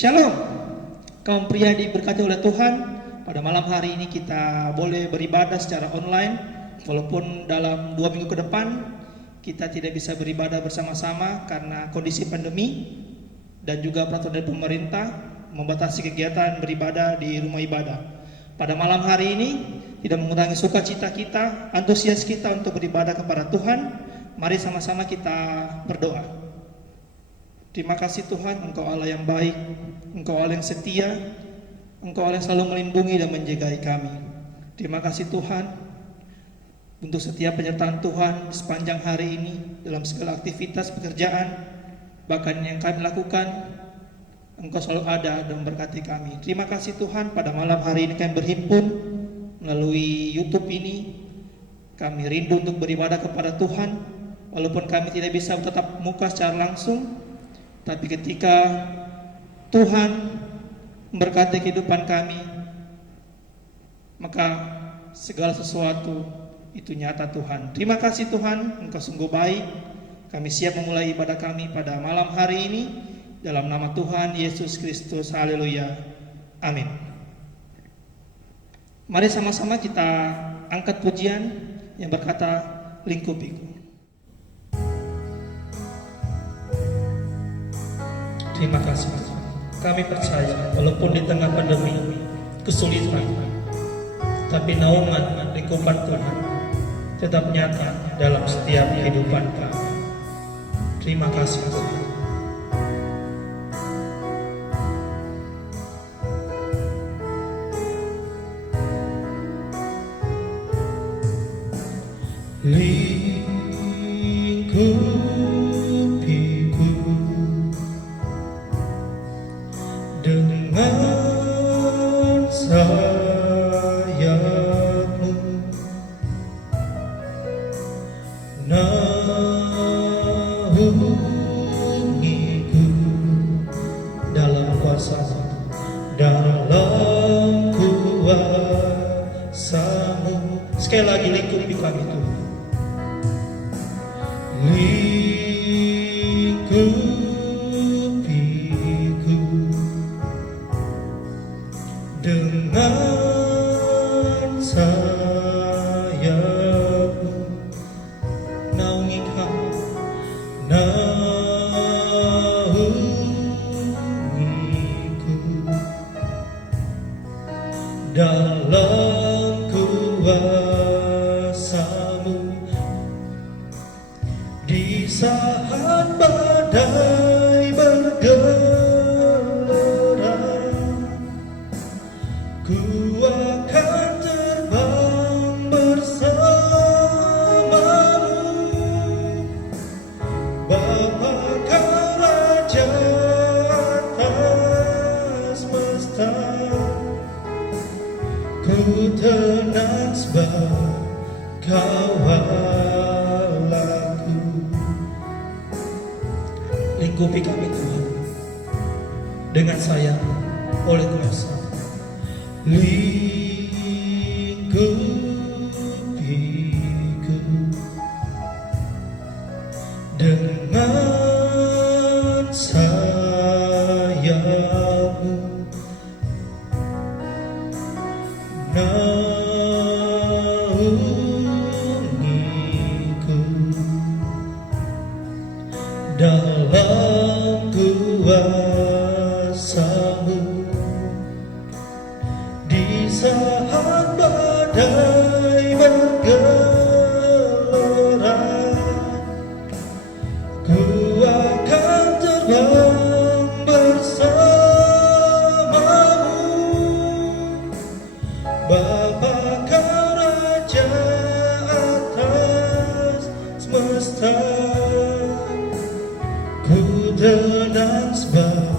Shalom, kaum pria diberkati oleh Tuhan. Pada malam hari ini kita boleh beribadah secara online. Walaupun dalam 2 minggu ke depan kita tidak bisa beribadah bersama-sama karena kondisi pandemi dan juga peraturan dari pemerintah membatasi kegiatan beribadah di rumah ibadah. Pada malam hari ini tidak mengurangi sukacita kita, antusias kita untuk beribadah kepada Tuhan. Mari sama-sama kita berdoa. Terima kasih Tuhan, Engkau Allah yang baik, Engkau Allah yang setia, Engkau Allah yang selalu melindungi dan menjagai kami. Terima kasih Tuhan untuk setiap penyertaan Tuhan sepanjang hari ini dalam segala aktivitas pekerjaan, bahkan yang kami lakukan, Engkau selalu ada dan memberkati kami. Terima kasih Tuhan, pada malam hari ini kami berhimpun melalui YouTube ini. Kami rindu untuk beribadah kepada Tuhan, walaupun kami tidak bisa tetap muka secara langsung. Tapi ketika Tuhan memberkati kehidupan kami, maka segala sesuatu itu nyata Tuhan. Terima kasih Tuhan, Engkau sungguh baik. Kami siap memulai ibadah kami pada malam hari ini. Dalam nama Tuhan Yesus Kristus, haleluya, amin. Mari sama-sama kita angkat pujian yang berkata, lingkupiku. Terima kasih Tuhan. Kami percaya walaupun di tengah pandemi kesulitan, tapi naungan lingkupan Tuhan tetap nyata dalam setiap kehidupan kami. Terima kasih Tuhan. Dengan sayapmu, naungiku dalam kuasa-Mu, dalam kuasa-Mu. Sekali lagi, lingkupi kami Tuhan. Dengan sayapmu, naungi kami, naungiku dalam kuasa-Mu. Di saat badai bergelora, ku akan terbang bersamamu. Bapa Kau Raja atas semesta, ku tenang sebab Kau Allahku. Lingkupi kami Tuhan dengan sayang oleh kuasa. Lingkupiku dengan sayapmu, naungiku dalam kuasa-Mu. Di saat badai bergelora, ku akan terbang bersamamu. Bapa Kau Raja atas semesta, ku tenang sebab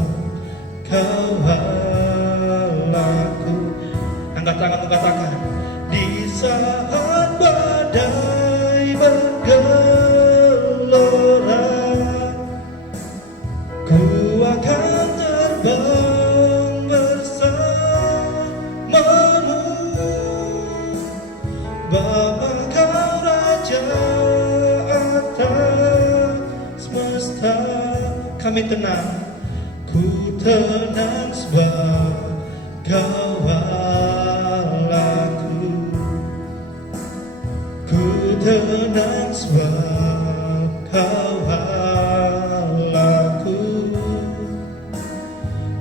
Kau Allahku. Angkat tangan, katakan, di saat badai bergelora, ku akan terbang bersamamu. Bapa Kau Raja atas semesta, kami tenang, ku tenang sebab Kau Allahku. Ku tenang sebab Kau Allahku.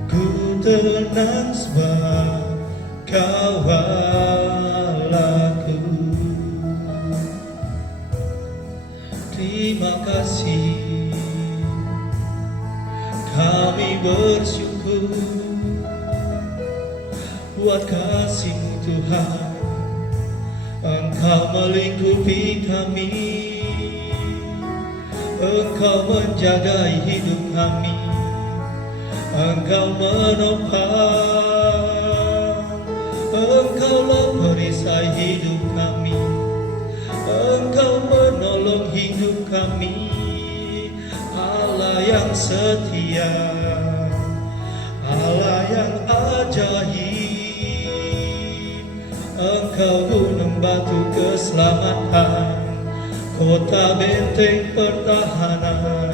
Ku tenang sebab Kau Allahku. Terima kasih, kami bersyukur buat kasih-Mu Tuhan. Engkau melingkupi kami, Engkau menjaga hidup kami, Engkau menopang, Engkaulah perisai hidup kami, Engkau menolong hidup kami. Allah yang setia, Allah yang ajaib, Engkau gunung batu keselamatan, kota benteng pertahanan,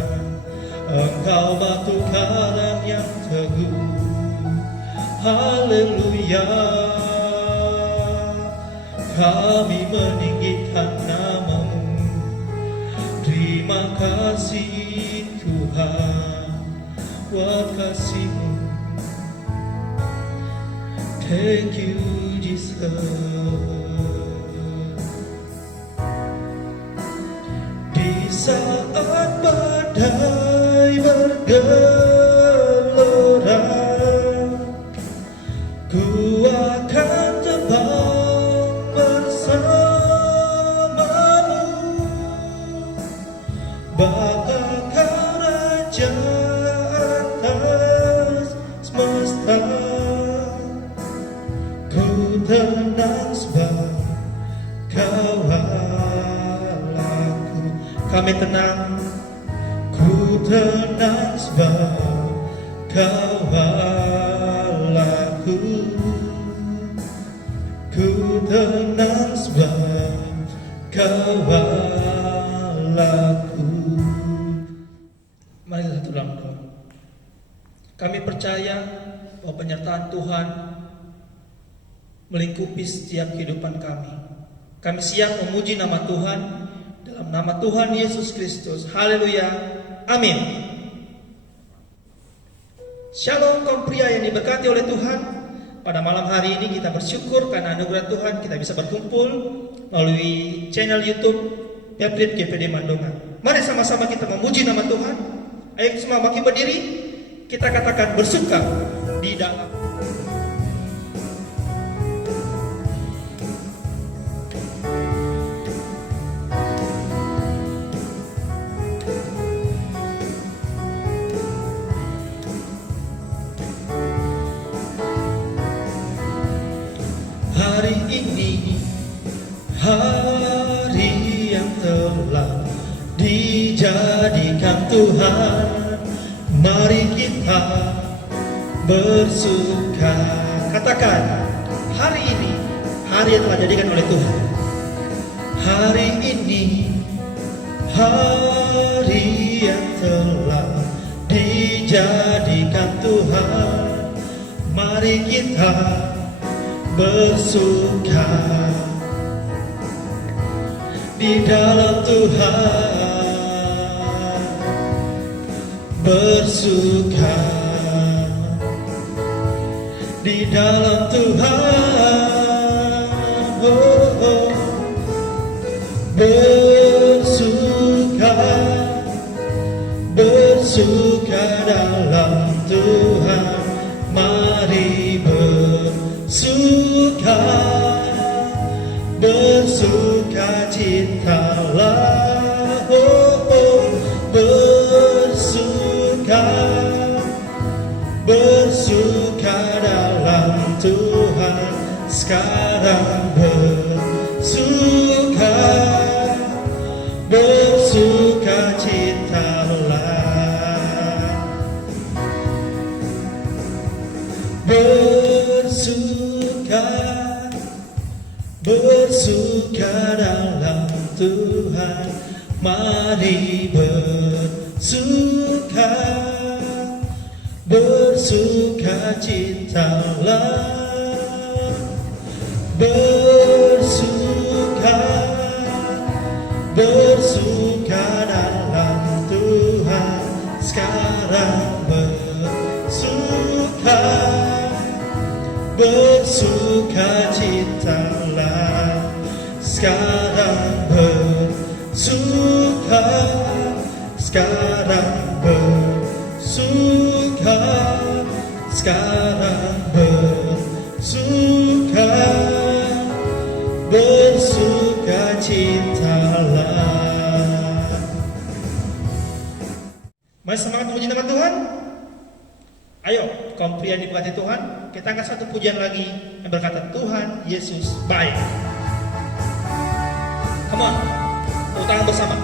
Engkau batu karang yang teguh. Haleluya, kami meninggikan nama-Mu. Terima kasih Tuhan buat kasih-Mu. Thank you Jesus. Di saat badai bergelora, ku akan terbang bersama-Mu. Bapa Kau Raja atas semesta, ku tenang sebab Kau Allahku. Kami tenang, ku tenang sebab Kau Allahku. Ku tenang sebab Kau Allahku. Mari satu dalam doa. Kami percaya bahwa penyertaan Tuhan melingkupi setiap kehidupan kami. Kami siap memuji nama Tuhan dalam nama Tuhan Yesus Kristus. Haleluya. Amin. Shalom kaum pria yang diberkati oleh Tuhan. Pada malam hari ini kita bersyukur karena anugerah Tuhan kita bisa berkumpul melalui channel YouTube Peprit GPD Mandongan. Mari sama-sama kita memuji nama Tuhan. Ayo semua bangkit berdiri. Kita katakan bersuka di dalam. Hari ini hari yang telah dijadikan Tuhan, mari kita bersuka. Katakan, hari ini hari yang telah dijadikan oleh Tuhan. Hari ini hari yang telah dijadikan Tuhan, mari kita bersuka di dalam Tuhan, bersuka di dalam Tuhan, oh, oh. Bersuka, bersuka dalam Tuhan, mari bersuka, bersuka citalah, oh, oh. Bersuka, bersuka dalam Tuhan, sekarang bersuka, bersuka citalah, bersuka, bersuka dalam Tuhan, mari bersuka, bersuka bersukacitalah, bersuka, bersuka dalam Tuhan sekarang, bersuka, bersukacitalah sekarang, bersuka, sekarang bersuka, sekarang bersuka, bersukacitalah. Mari semangat memuji nama Tuhan. Ayo, kaum pria diberkati Tuhan, kita angkat satu pujian lagi yang berkata Tuhan Yesus baik. Come on, tepuk tangan bersama.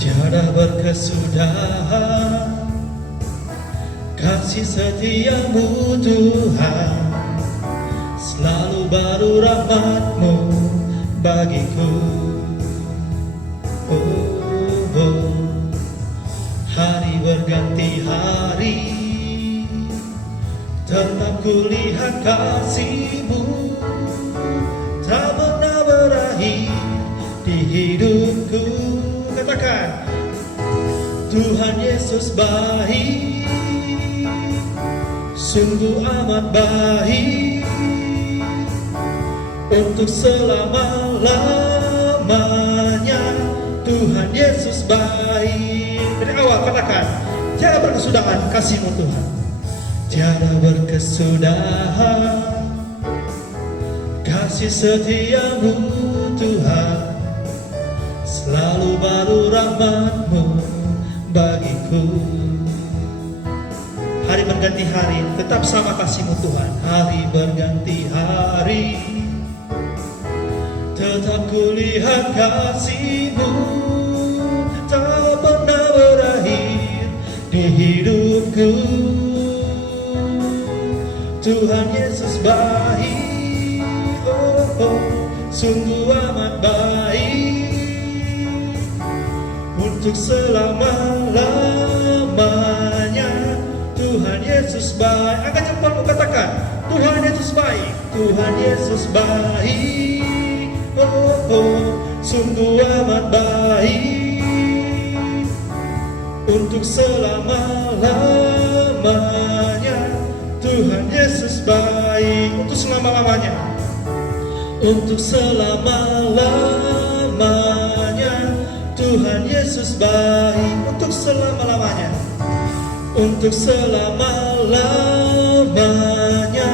Tiada berkesudahan kasih setiamu Tuhan, selalu baru rahmat-Mu bagiku. Oh, oh. Hari berganti hari, tetap kulihat kasih-Mu, tak pernah berakhir di hidupku. Katakan, Tuhan Yesus baik, sungguh amat baik, untuk selama-lamanya. Tuhan Yesus baik. Dari awal katakan, tiada berkesudahan kasih-Mu Tuhan, tiada berkesudahan kasih setiamu Tuhan, selalu baru rahmat-Mu bagiku. Hari berganti hari, tetap sama kasih-Mu Tuhan. Hari berganti hari, tetap kulihat kasih-Mu, tak pernah berakhir di hidupku. Tuhan Yesus baik, oh, oh, sungguh amat baik, untuk selama-lamanya. Tuhan Yesus baik. Angkat jempolmu, katakan, Tuhan Yesus baik, Tuhan Yesus baik, oh, oh, sungguh amat baik, untuk selama-lamanya. Tuhan Yesus baik, untuk selama-lamanya, untuk selama-lamanya. Tuhan Yesus baik, untuk selama-lamanya, untuk selama-lamanya.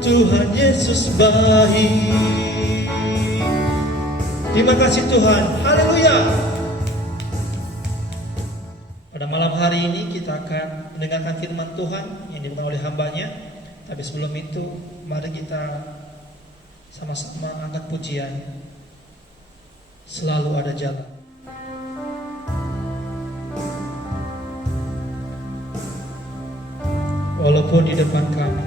Tuhan Yesus baik. Terima kasih Tuhan. Haleluya. Pada malam hari ini kita akan mendengarkan firman Tuhan yang dibawakan oleh hambanya. Tapi sebelum itu, mari kita sama-sama angkat pujian. Selalu ada jalan. Walaupun di depan kami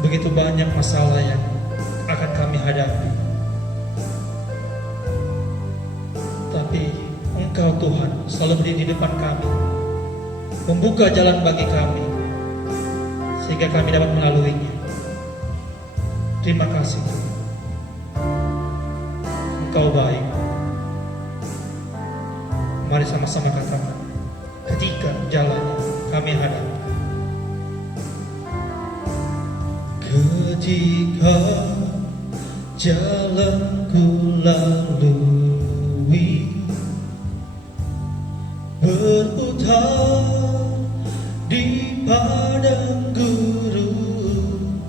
begitu banyak masalah yang akan kami hadapi, tapi Engkau Tuhan selalu berdiri di depan kami, membuka jalan bagi kami, sehingga kami dapat melaluinya. Terima kasih Tuhan. Engkau baik. Mari sama-sama katakan, ketika jalan kami hadapi. Ketika jalanku lalui berputar di padang gurun,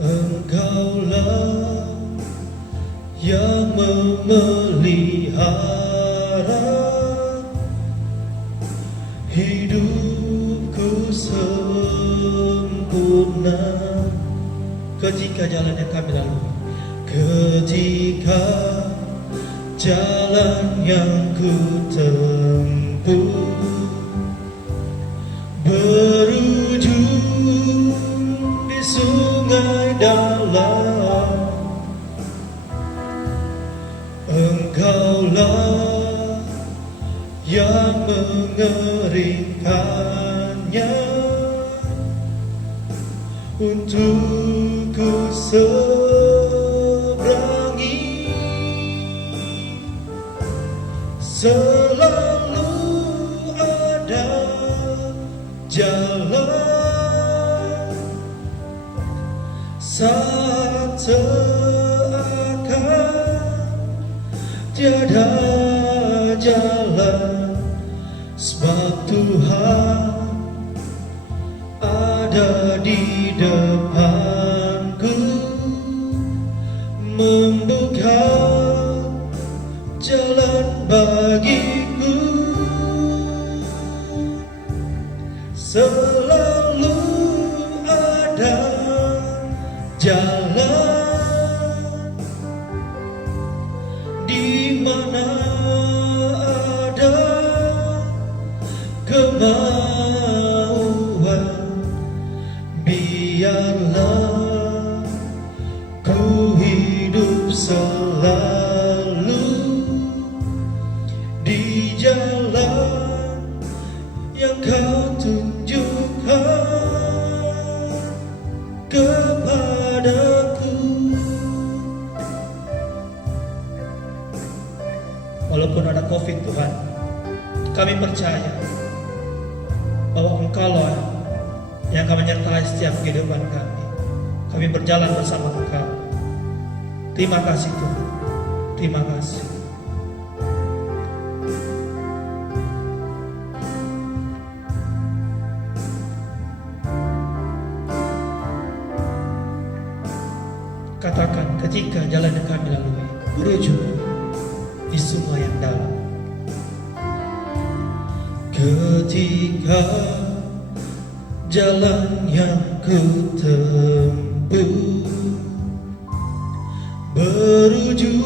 Engkaulah yang memelihara hidupku sempurna. Ketika jalan yang kami lalui, ketika jalan yang ku tempuh berujung sungai dalam, Engkaulah yang mengeringkannya untuk ku seberangi. Selalu ada jalan saat seakan tiada jalan, sebab Tuhan ada di depanku, membuka jalan bagiku. Selalu ada jalan di mana ada kemauan. Biarlah ku hidup selalu di jalan yang Kau tunjukkan kepadaku. Walaupun ada COVID, Tuhan, kami percaya bahwa Engkau-Lah yang akan menyertai setiap kehidupan kami. Kami berjalan bersama Engkau. Terima kasih Tuhan. Terima kasih. Katakan, ketika jalan yang kami lalui berujung di sungai yang dalam. Ketika jalan yang ku tempuh berujung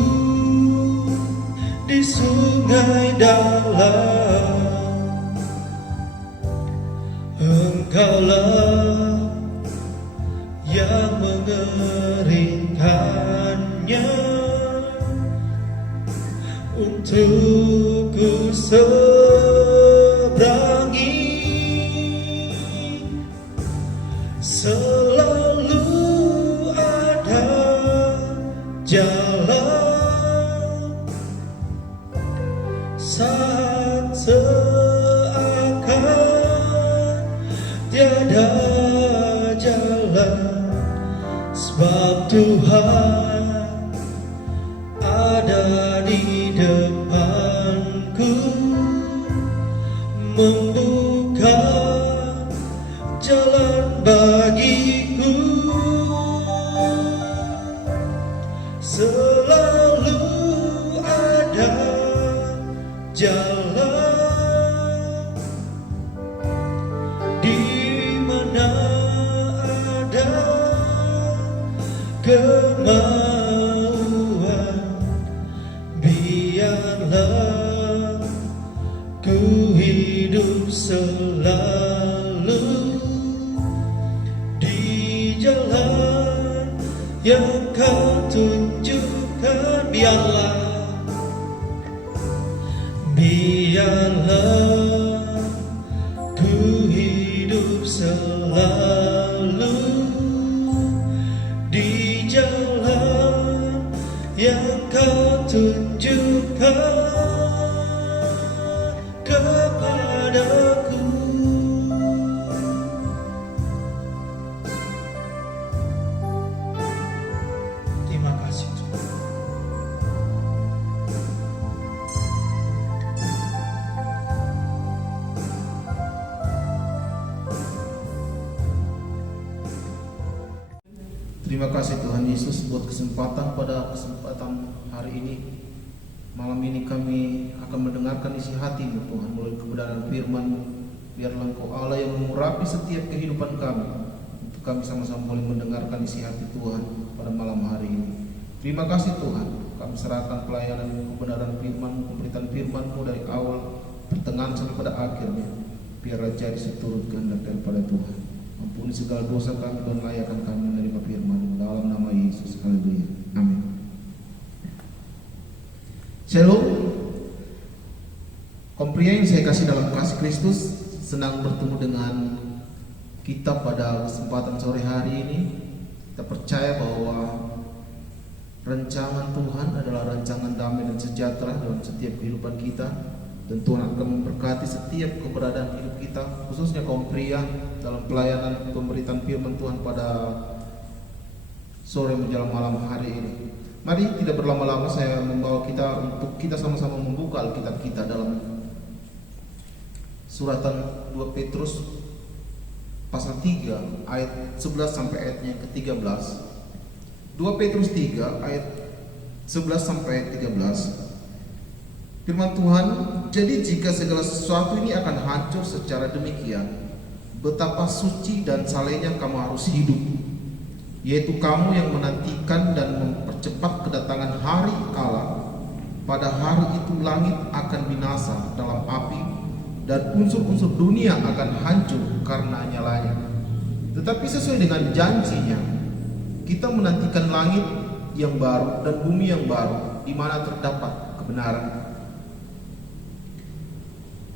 di sungai dalam, Engkaulah yang mengeringkannya untuk ku seberangi. Selalu ada jalan saat seakan tiada jalan, sebab Tuhan ada di depanku, membuka jalan bagiku. Selalu ada jalan di mana ada kemauan. Biarlah ku hidup selalu di jalan yang Kau tunjukkan. Biarlah ku hidup selalu di jalan yang Kau tunjukkan kepadaku. Terima kasih Tuhan. Terima kasih Tuhan Yesus buat kesempatan hari ini. Malam ini kami akan mendengarkan isi hati-Mu Tuhan melalui kebenaran firman-Mu. Biarlah Engkau Allah yang mengurapi setiap kehidupan kami, untuk kami sama-sama boleh mendengarkan isi hati Tuhan pada malam hari ini. Terima kasih Tuhan. Kami serahkan pelayanan kebenaran firman-Mu, pemberitaan firman-Mu dari awal, pertengahan sampai pada akhirnya. Biarlah jadi seturut kehendak daripada Tuhan. Ampuni segala dosa kami dan layakkan kami menerima firman. Yesus. Haleluya. Amin. Shalom. Kaum pria yang saya kasih dalam kasih Kristus, senang bertemu dengan kita pada kesempatan sore hari ini. Kita percaya bahwa rancangan Tuhan adalah rancangan damai dan sejahtera dalam setiap kehidupan kita, dan Tuhan akan memberkati setiap keberadaan hidup kita, khususnya kaum pria dalam pelayanan pemberitaan firman Tuhan pada sore menjelang malam hari ini. Mari tidak berlama-lama, saya membawa kita untuk kita sama-sama membuka Alkitab kita dalam suratan 2 Petrus pasal 3 ayat 11 sampai ayatnya ke-13. 2 Petrus 3 ayat 11 sampai ayat 13. Firman Tuhan, jadi jika segala sesuatu ini akan hancur secara demikian, betapa suci dan salehnya kamu harus hidup, yaitu kamu yang menantikan dan mempercepat kedatangan hari kala. Pada hari itu langit akan binasa dalam api, dan unsur-unsur dunia akan hancur karena nyalanya. Tetapi sesuai dengan janjinya, kita menantikan langit yang baru dan bumi yang baru, di mana terdapat kebenaran.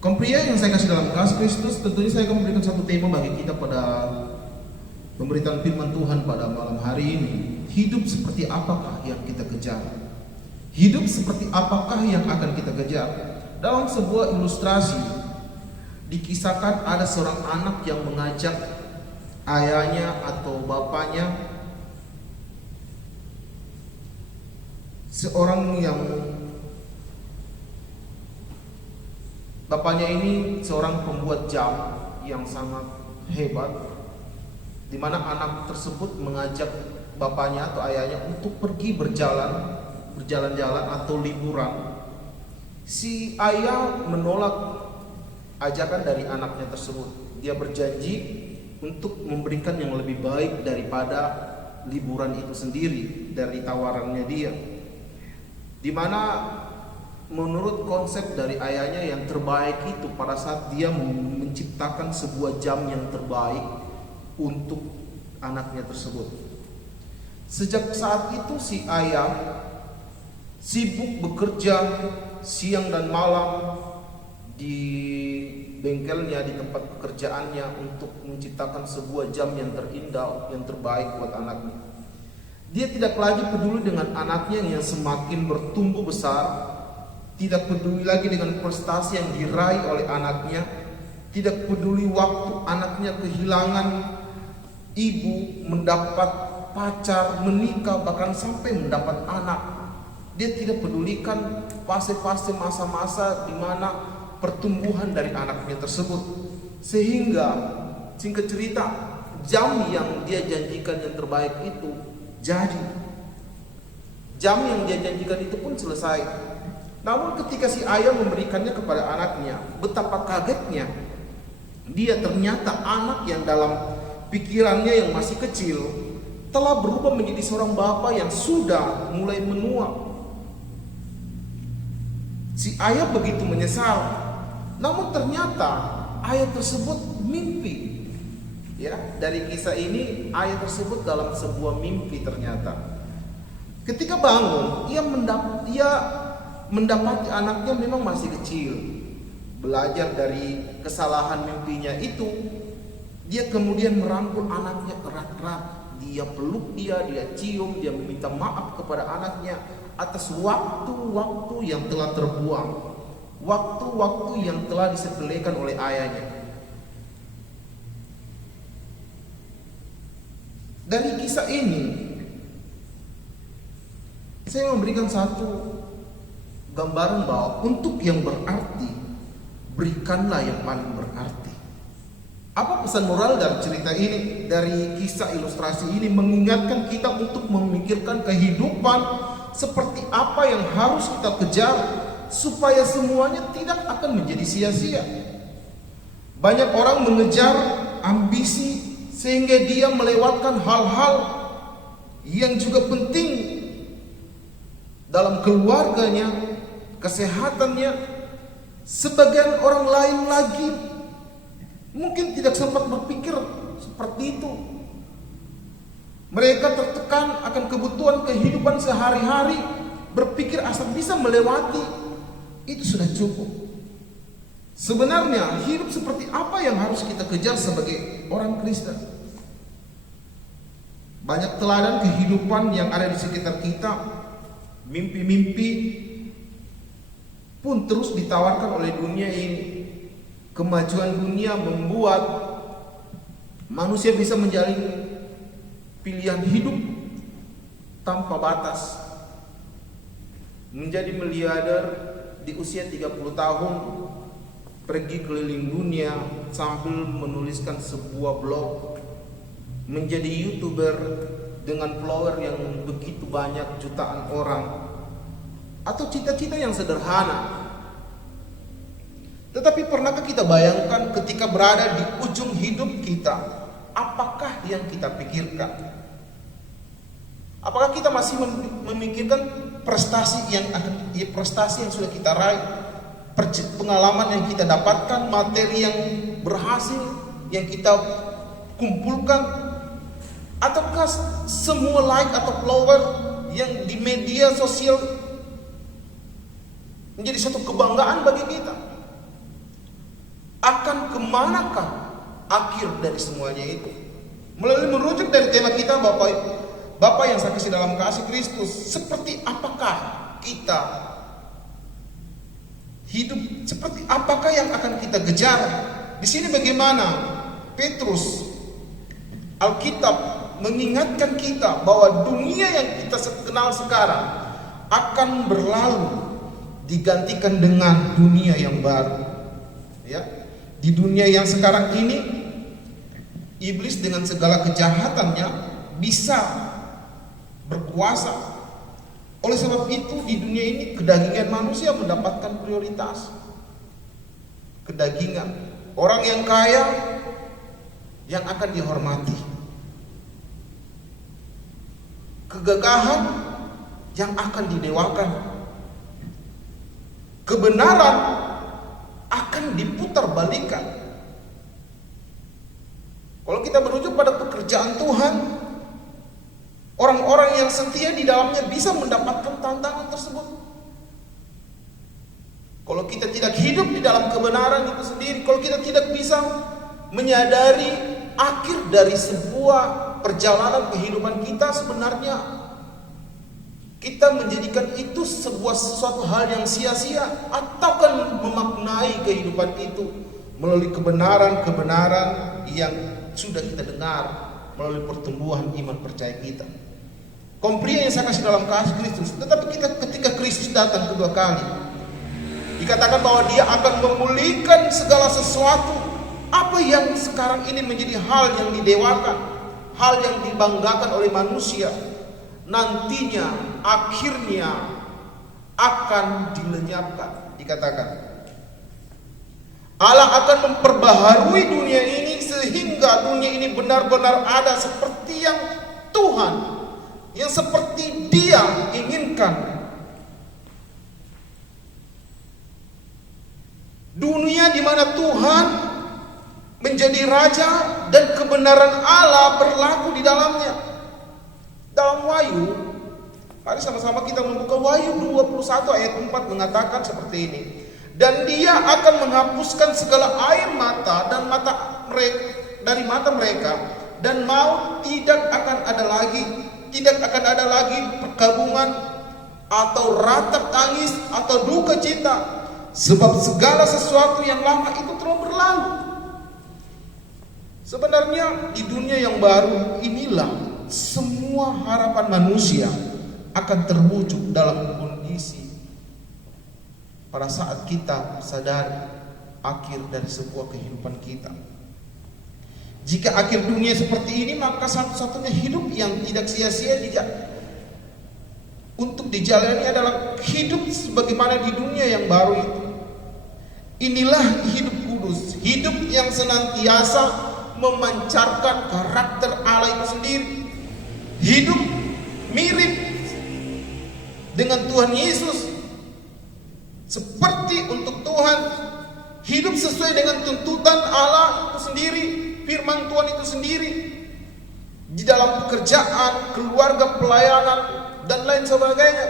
Kaum pria yang saya kasih dalam kasih Kristus, tentunya saya akan memberikan satu tema bagi kita pada pemberitaan firman Tuhan pada malam hari ini. Hidup seperti apakah yang kita kejar? Hidup seperti apakah yang akan kita kejar? Dalam sebuah ilustrasi dikisahkan ada seorang anak yang mengajak ayahnya atau bapaknya, seorang yang bapaknya ini seorang pembuat jam yang sangat hebat, di mana anak tersebut mengajak bapaknya atau ayahnya untuk pergi berjalan-jalan atau liburan. Si ayah menolak ajakan dari anaknya tersebut. Dia berjanji untuk memberikan yang lebih baik daripada liburan itu sendiri, dari tawarannya dia. Di mana menurut konsep dari ayahnya, yang terbaik itu pada saat dia menciptakan sebuah jam yang terbaik untuk anaknya tersebut. Sejak saat itu si ayah sibuk bekerja siang dan malam di bengkelnya, di tempat pekerjaannya, untuk menciptakan sebuah jam yang terindah, yang terbaik buat anaknya. Dia tidak lagi peduli dengan anaknya yang semakin bertumbuh besar, tidak peduli lagi dengan prestasi yang diraih oleh anaknya, tidak peduli waktu anaknya kehilangan ibu, mendapat pacar, menikah, bahkan sampai mendapat anak. Dia tidak pedulikan fase-fase masa-masa di mana pertumbuhan dari anaknya tersebut. Sehingga singkat cerita, jam yang dia janjikan yang terbaik itu jadi. Jam yang dia janjikan itu pun selesai. Namun ketika si ayah memberikannya kepada anaknya, betapa kagetnya dia, ternyata anak yang dalam pikirannya yang masih kecil telah berubah menjadi seorang bapak yang sudah mulai menua. Si ayah begitu menyesal. Namun ternyata ayah tersebut mimpi. Ya, dari kisah ini ayah tersebut dalam sebuah mimpi ternyata. Ketika bangun, ia mendapati anaknya memang masih kecil. Belajar dari kesalahan mimpinya itu, dia kemudian merangkul anaknya erat-erat. Dia peluk dia cium, dia meminta maaf kepada anaknya atas waktu-waktu yang telah terbuang, waktu-waktu yang telah disepelekan oleh ayahnya. Dari kisah ini, saya memberikan satu gambaran bahwa untuk yang berarti, berikanlah yang paling berarti. Apa pesan moral dari cerita ini, dari kisah ilustrasi ini? Mengingatkan kita untuk memikirkan kehidupan seperti apa yang harus kita kejar, supaya semuanya tidak akan menjadi sia-sia. Banyak orang mengejar ambisi sehingga dia melewatkan hal-hal yang juga penting dalam keluarganya, kesehatannya. Sebagian orang lain lagi mungkin tidak sempat berpikir seperti itu. Mereka tertekan akan kebutuhan kehidupan sehari-hari, berpikir asal bisa melewati itu sudah cukup. Sebenarnya hidup seperti apa yang harus kita kejar sebagai orang Kristen? Banyak teladan kehidupan yang ada di sekitar kita, mimpi-mimpi pun terus ditawarkan oleh dunia ini. Kemajuan dunia membuat manusia bisa menjalin pilihan hidup tanpa batas. Menjadi miliarder di usia 30 tahun, pergi keliling dunia sambil menuliskan sebuah blog, menjadi YouTuber dengan follower yang begitu banyak jutaan orang, atau cita-cita yang sederhana. Tetapi pernahkah kita bayangkan ketika berada di ujung hidup kita, apakah yang kita pikirkan? Apakah kita masih memikirkan prestasi yang sudah kita raih, pengalaman yang kita dapatkan, materi yang berhasil yang kita kumpulkan, ataukah semua like atau follower yang di media sosial menjadi suatu kebanggaan bagi kita? Akan kemanakah akhir dari semuanya itu? Melalui merujuk dari tema kita, Bapak yang saya kasih dalam kasih Kristus, seperti apakah kita hidup, seperti apakah yang akan kita kejar? Di sini bagaimana Petrus, Alkitab mengingatkan kita bahwa dunia yang kita kenal sekarang akan berlalu, digantikan dengan dunia yang baru. Ya, di dunia yang sekarang ini, iblis dengan segala kejahatannya bisa berkuasa. Oleh sebab itu di dunia ini kedagingan manusia mendapatkan prioritas. Kedagingan orang yang kaya yang akan dihormati, kegagahan yang akan didewakan, kebenaran akan diputar balikan. Kalau kita merujuk pada pekerjaan Tuhan, orang-orang yang setia di dalamnya bisa mendapatkan tantangan tersebut. Kalau kita tidak hidup di dalam kebenaran itu sendiri, kalau kita tidak bisa menyadari akhir dari sebuah perjalanan kehidupan kita, sebenarnya kita menjadikan itu sesuatu hal yang sia-sia, ataukah memaknai kehidupan itu melalui kebenaran-kebenaran yang sudah kita dengar melalui pertumbuhan iman percaya kita. Kompria yang saya kasih dalam kasih Kristus. Tetapi ketika Kristus datang kedua kali, dikatakan bahwa Dia akan memulihkan segala sesuatu. Apa yang sekarang ini menjadi hal yang didewakan, hal yang dibanggakan oleh manusia, nantinya akhirnya akan dilenyapkan. Dikatakan Allah akan memperbaharui dunia ini sehingga dunia ini benar-benar ada seperti yang Tuhan, yang seperti Dia inginkan. Dunia di mana Tuhan menjadi raja dan kebenaran Allah berlaku di dalamnya. Dalam Wahyu, mari sama-sama kita membuka Wahyu 21 ayat 4 mengatakan seperti ini. Dan Dia akan menghapuskan segala air mata dan dari mata mereka, dan maut tidak akan ada lagi. Tidak akan ada lagi perkabungan atau ratap tangis atau duka cita, sebab segala sesuatu yang lama itu telah berlalu. Sebenarnya di dunia yang baru inilah semua harapan manusia akan terwujud dalam kondisi pada saat kita sadari akhir dari sebuah kehidupan kita. Jika akhir dunia seperti ini, maka satu-satunya hidup yang tidak sia-sia untuk dijalani adalah hidup sebagaimana di dunia yang baru itu. Inilah hidup kudus, hidup yang senantiasa memancarkan karakter Allah itu sendiri. Hidup mirip dengan Tuhan Yesus, seperti untuk Tuhan, hidup sesuai dengan tuntutan Allah itu sendiri, firman Tuhan itu sendiri. di dalam pekerjaan, keluarga, pelayanan, dan lain sebagainya.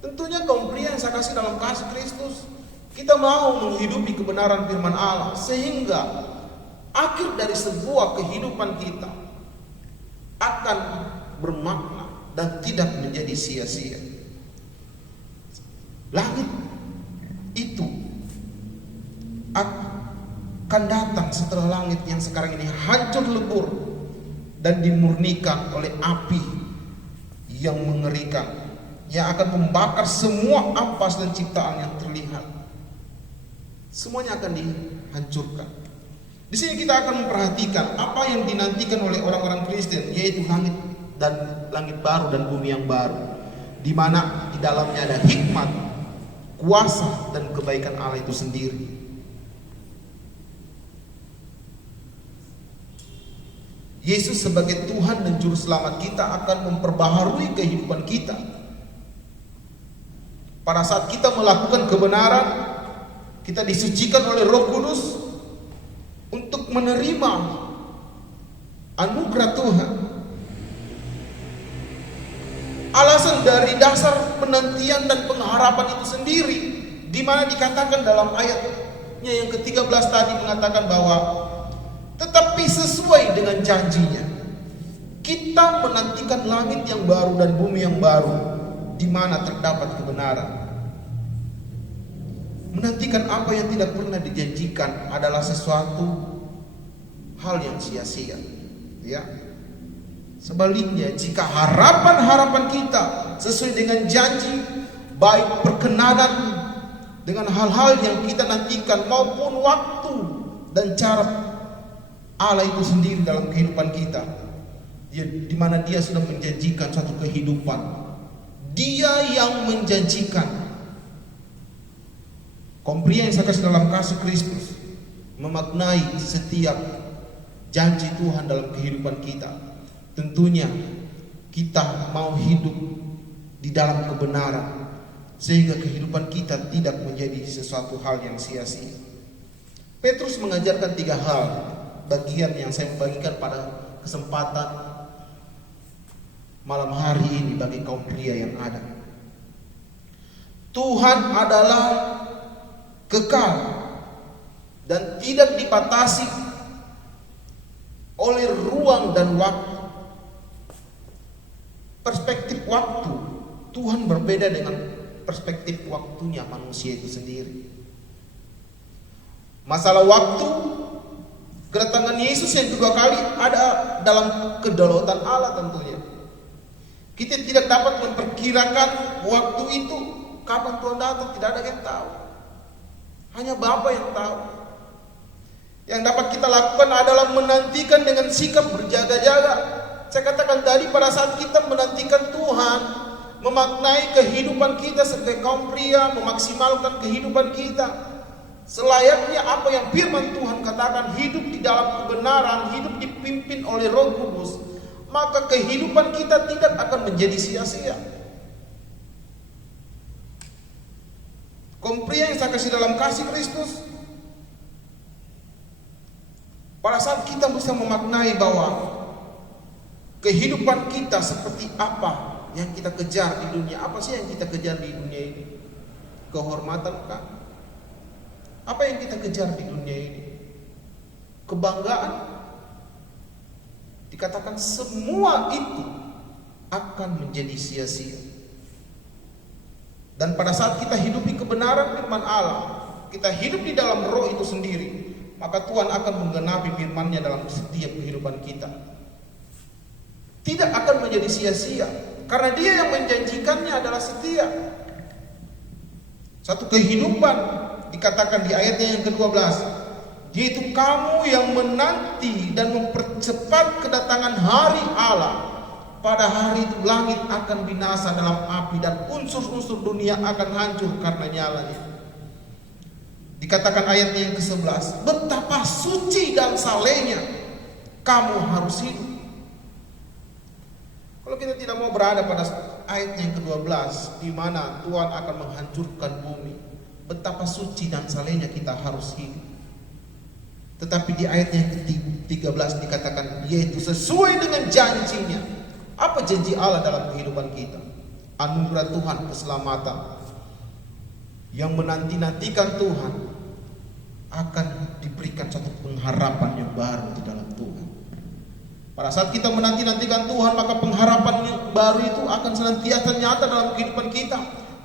Tentunya kaum pria yang saya kasih dalam kasih Kristus, kita mau menghidupi kebenaran firman Allah, sehingga akhir dari sebuah kehidupan kita akan bermakna dan tidak menjadi sia-sia. Langit itu akan datang setelah langit yang sekarang ini hancur lebur dan dimurnikan oleh api yang mengerikan, yang akan membakar semua ampas dan ciptaan yang terlihat. Semuanya akan dihancurkan. Di sini kita akan memperhatikan apa yang dinantikan oleh orang-orang Kristen, yaitu langit baru dan bumi yang baru, di mana di dalamnya ada hikmat, kuasa, dan kebaikan Allah itu sendiri. Yesus sebagai Tuhan dan Juru Selamat kita akan memperbaharui kehidupan kita. Pada saat kita melakukan kebenaran, kita disucikan oleh Roh Kudus untuk menerima anugerah Tuhan. Alasan dari dasar penantian dan pengharapan itu sendiri, di mana dikatakan dalam ayatnya yang ke-13 tadi mengatakan bahwa tetapi sesuai dengan janjinya, kita menantikan langit yang baru dan bumi yang baru, di mana terdapat kebenaran. Menantikan apa yang tidak pernah dijanjikan adalah sesuatu hal yang sia-sia, ya. Sebaliknya, jika harapan-harapan kita sesuai dengan janji, baik perkenanan dengan hal-hal yang kita nantikan maupun waktu dan cara Allah itu sendiri dalam kehidupan kita, di mana Dia sudah menjanjikan suatu kehidupan. Dia yang menjanjikan. Kaum pria yang saya kasih dalam kasih Kristus memaknai setiap janji Tuhan dalam kehidupan kita. Tentunya kita mau hidup di dalam kebenaran, sehingga kehidupan kita tidak menjadi sesuatu hal yang sia-sia. Petrus mengajarkan 3 hal, bagian yang saya membagikan pada kesempatan malam hari ini bagi kaum pria yang ada. Tuhan adalah kekal dan tidak dibatasi oleh ruang dan waktu. Perspektif waktu Tuhan berbeda dengan perspektif waktunya manusia itu sendiri. Masalah waktu kedatangan Yesus yang kedua kali ada dalam kedaulatan Allah tentunya. Kita tidak dapat memperkirakan waktu itu kapan Tuhan datang, tidak ada yang tahu. Hanya Bapa yang tahu. Yang dapat kita lakukan adalah menantikan dengan sikap berjaga-jaga. Saya katakan tadi, pada saat kita menantikan Tuhan, memaknai kehidupan kita sebagai kaum pria, memaksimalkan kehidupan kita selayaknya apa yang firman Tuhan katakan, hidup di dalam kebenaran, hidup dipimpin oleh Roh Kudus, maka kehidupan kita tidak akan menjadi sia-sia. Kaum pria yang saya kasih dalam kasih Kristus, pada saat kita bisa memaknai bahwa kehidupan kita seperti apa yang kita kejar di dunia. Apa sih yang kita kejar di dunia ini? Kehormatan kah? Apa yang kita kejar di dunia ini? Kebanggaan? Dikatakan semua itu akan menjadi sia-sia. Dan pada saat kita hidupi kebenaran firman Allah, kita hidup di dalam Roh itu sendiri, maka Tuhan akan menggenapi firman-Nya dalam setiap kehidupan kita. Tidak akan menjadi sia-sia, karena Dia yang menjanjikannya adalah setia. Satu kehidupan dikatakan di ayatnya yang ke-12, yaitu kamu yang menanti dan mempercepat kedatangan hari Allah. Pada hari itu langit akan binasa dalam api dan unsur-unsur dunia akan hancur karena nyalanya. Dikatakan ayatnya yang ke-11, betapa suci dan salehnya kamu harus hidup. Kalau kita tidak mau berada pada ayat yang ke-12, di mana Tuhan akan menghancurkan bumi, betapa suci dan salehnya kita harus hidup. Tetapi di ayat yang ke-13 dikatakan, yaitu sesuai dengan janjinya. Apa janji Allah dalam kehidupan kita? Anugerah Tuhan, keselamatan. Yang menanti-nantikan Tuhan akan diberikan satu pengharapan yang baru di dalam Tuhan. Pada saat kita menanti-nantikan Tuhan, maka pengharapan yang baru itu akan senantiasa nyata dalam kehidupan kita.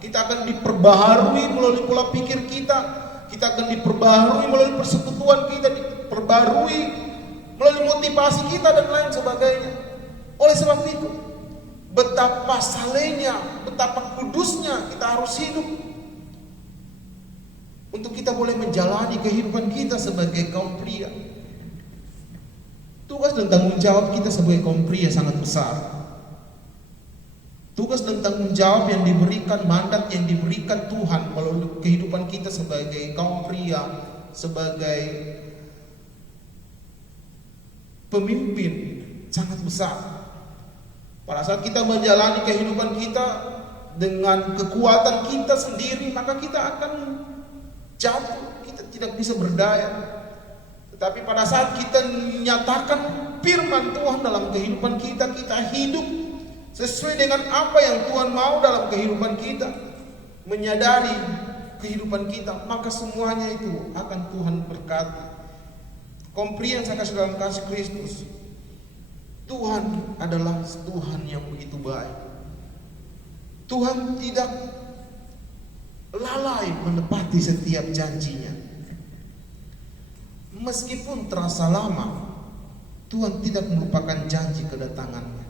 Kita akan diperbaharui melalui pola pikir kita. Kita akan diperbaharui melalui persekutuan kita, diperbaharui melalui motivasi kita dan lain sebagainya. Oleh sebab itu, betapa salehnya, betapa kudusnya kita harus hidup untuk kita boleh menjalani kehidupan kita sebagai kaum pria. Tugas dan tanggung jawab kita sebagai kaum pria sangat besar. Tugas dan tanggung jawab yang diberikan, mandat yang diberikan Tuhan melalui kehidupan kita sebagai kaum pria, sebagai pemimpin sangat besar. Pada saat kita menjalani kehidupan kita dengan kekuatan kita sendiri, maka kita akan jatuh, kita tidak bisa berdaya. Tetapi pada saat kita menyatakan firman Tuhan dalam kehidupan kita, kita hidup sesuai dengan apa yang Tuhan mau dalam kehidupan kita, menyadari kehidupan kita, maka semuanya itu akan Tuhan berkati. Kaum pria yang saya kasih dalam kasih Kristus, Tuhan adalah Tuhan yang begitu baik. Tuhan tidak lalai menepati setiap janjinya. Meskipun terasa lama, Tuhan tidak melupakan janji kedatangannya.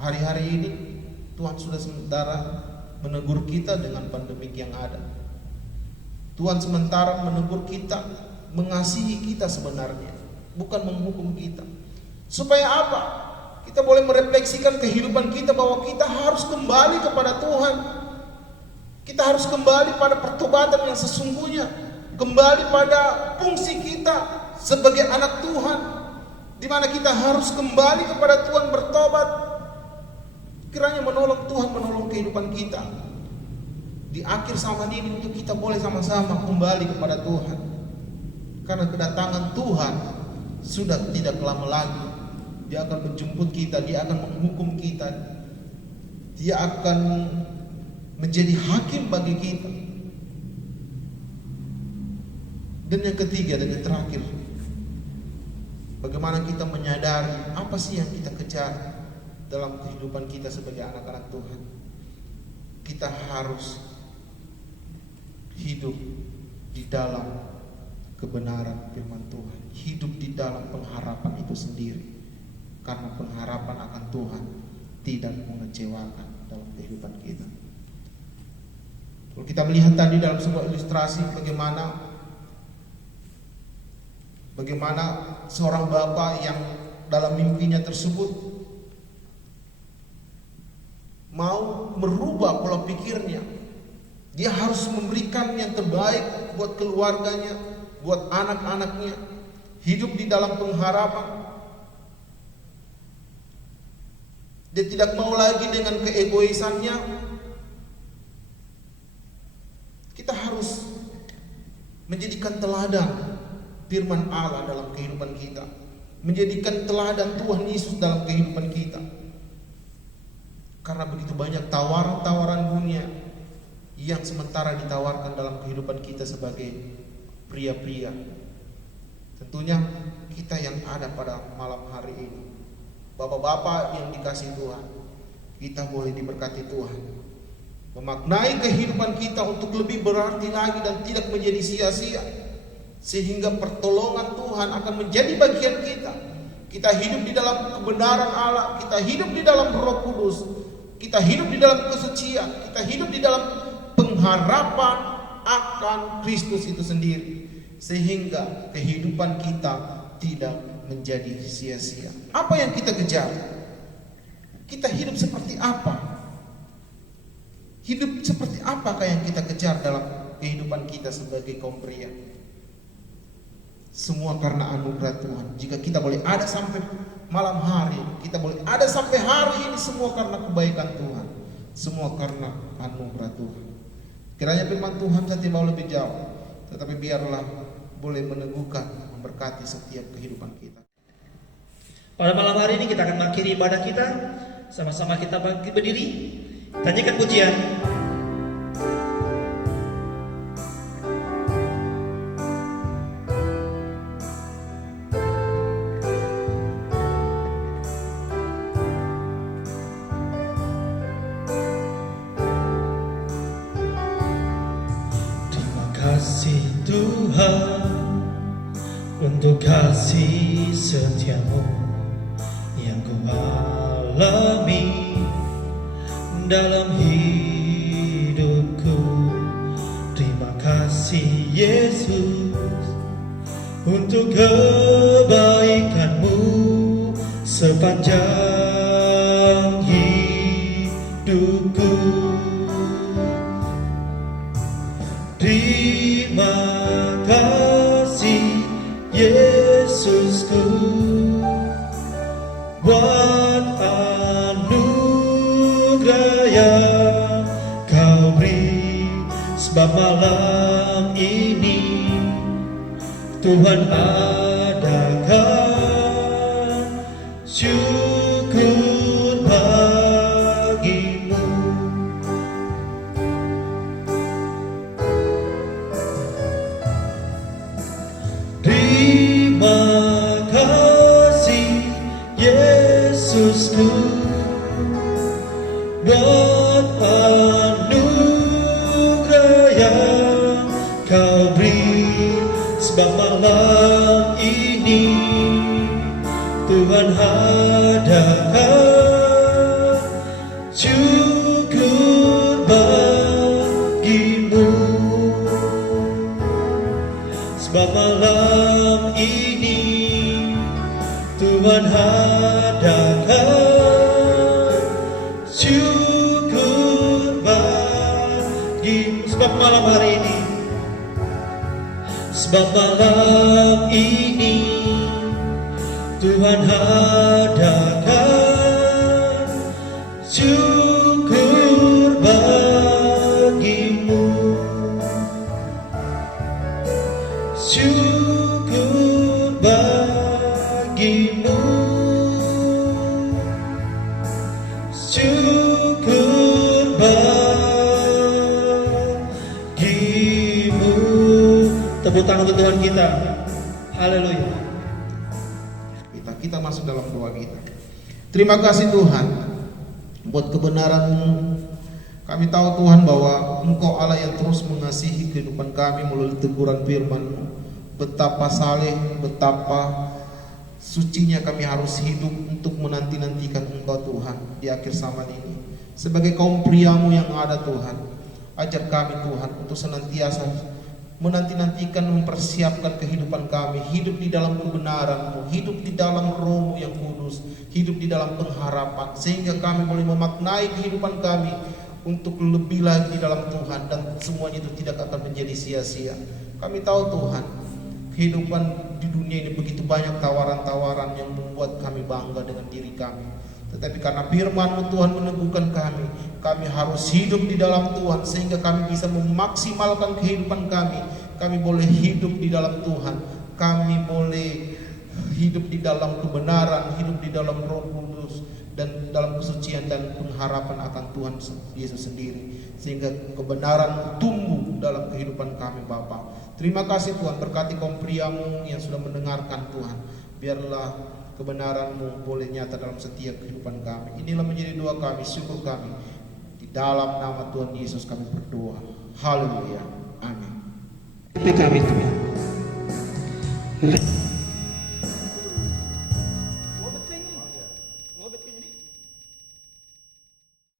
Hari-hari ini Tuhan sudah sementara menegur kita dengan pandemik yang ada. Tuhan sementara menegur kita, mengasihi kita sebenarnya, bukan menghukum kita. Supaya apa? Kita boleh merefleksikan kehidupan kita bahwa kita harus kembali kepada Tuhan. Kita harus kembali pada pertobatan yang sesungguhnya, kembali pada fungsi kita sebagai anak Tuhan, di mana kita harus kembali kepada Tuhan bertobat. Kiranya menolong Tuhan, menolong kehidupan kita di akhir zaman ini untuk kita boleh sama-sama kembali kepada Tuhan. Karena kedatangan Tuhan sudah tidak lama lagi. Dia akan menjemput kita, Dia akan menghukum kita, Dia akan menjadi hakim bagi kita. Dan yang ketiga dan yang terakhir, bagaimana kita menyadari apa sih yang kita kejar dalam kehidupan kita sebagai anak-anak Tuhan. Kita harus hidup di dalam kebenaran firman Tuhan, hidup di dalam pengharapan itu sendiri. Karena pengharapan akan Tuhan tidak mengecewakan dalam kehidupan kita. Kalau kita melihat tadi dalam sebuah ilustrasi bagaimana seorang bapak yang dalam mimpinya tersebut mau merubah pola pikirnya. Dia harus memberikan yang terbaik buat keluarganya, buat anak-anaknya, hidup di dalam pengharapan. Dia tidak mau lagi dengan keegoisannya. Kita harus menjadikan teladan firman Allah dalam kehidupan kita, menjadikan teladan Tuhan Yesus dalam kehidupan kita. Karena begitu banyak tawaran-tawaran dunia yang sementara ditawarkan dalam kehidupan kita sebagai pria-pria. Tentunya kita yang ada pada malam hari ini, bapak-bapak yang dikasihi Tuhan, kita boleh diberkati Tuhan, memaknai kehidupan kita untuk lebih berarti lagi dan tidak menjadi sia-sia, sehingga pertolongan Tuhan akan menjadi bagian kita. Kita hidup di dalam kebenaran Allah, kita hidup di dalam Roh Kudus, kita hidup di dalam kesucian, kita hidup di dalam pengharapan akan Kristus itu sendiri, sehingga kehidupan kita tidak menjadi sia-sia. Apa yang kita kejar? Kita hidup seperti apa? Hidup seperti apakah yang kita kejar dalam kehidupan kita sebagai kaum pria? Semua karena anugerah Tuhan. Jika kita boleh ada sampai malam hari, kita boleh ada sampai hari ini, semua karena kebaikan Tuhan, semua karena anugerah Tuhan. Kiranya firman Tuhan saya tidak mau lebih jauh, tetapi biarlah boleh meneguhkan, memberkati setiap kehidupan kita. Pada malam hari ini kita akan mengakhiri ibadah kita. Sama-sama kita bangkit berdiri, tanyakan pujian. Terima kasih Tuhan untuk kasih setiamu yang ku alami dalam hidupku. Terima kasih Yesus untuk kebaikanmu sepanjang hidupku. Terima kasih Yesusku buat anugerah yang kau beri, sebab malam ini Tuhan adakan syukur bagimu. Terima kasih Yesusku buat anugerah yang kau beri, sebab malam ini Tuhan adakan syukur bagimu. Sebab malam ini Tuhan adakan syukur bagimu. Sebab malam hari ini, sebab malam ini Tuhan adakan syukur bagimu. Syukur bagimu. Syukur bagimu. Tepuk tangan untuk Tuhan kita. Haleluya. Kita masuk dalam doa kita. Terima kasih Tuhan buat kebenaran-Mu. Kami tahu Tuhan bahwa Engkau Allah yang terus mengasihi kehidupan kami melalui teguran firman-Mu. Betapa saleh, betapa sucinya kami harus hidup untuk menanti-nantikan Engkau Tuhan di akhir zaman ini. Sebagai kaum pria-Mu yang ada Tuhan, ajar kami Tuhan untuk senantiasa menanti-nantikan, mempersiapkan kehidupan kami, hidup di dalam kebenaran-Mu, hidup di dalam Roh-Mu yang kudus, hidup di dalam pengharapan, sehingga kami boleh memaknai kehidupan kami untuk lebih lagi di dalam Tuhan, dan semuanya itu tidak akan menjadi sia-sia. Kami tahu Tuhan, kehidupan di dunia ini begitu banyak tawaran-tawaran yang membuat kami bangga dengan diri kami. Tetapi karena firman-Mu Tuhan meneguhkan kami harus hidup di dalam Tuhan, sehingga kami bisa memaksimalkan kehidupan kami. Kami boleh hidup di dalam Tuhan, kami boleh hidup di dalam kebenaran, hidup di dalam Roh Kudus, dan dalam kesucian dan pengharapan akan Tuhan Yesus sendiri, sehingga kebenaran tumbuh dalam kehidupan kami Bapa. Terima kasih Tuhan, berkati kaum pria-Mu yang sudah mendengarkan Tuhan. Biarlah kebenaran-Mu boleh nyata dalam setiap kehidupan kami. Inilah menjadi doa kami, syukur kami. Di dalam nama Tuhan Yesus kami berdoa. Haleluya. Amin. Kami Tuhan.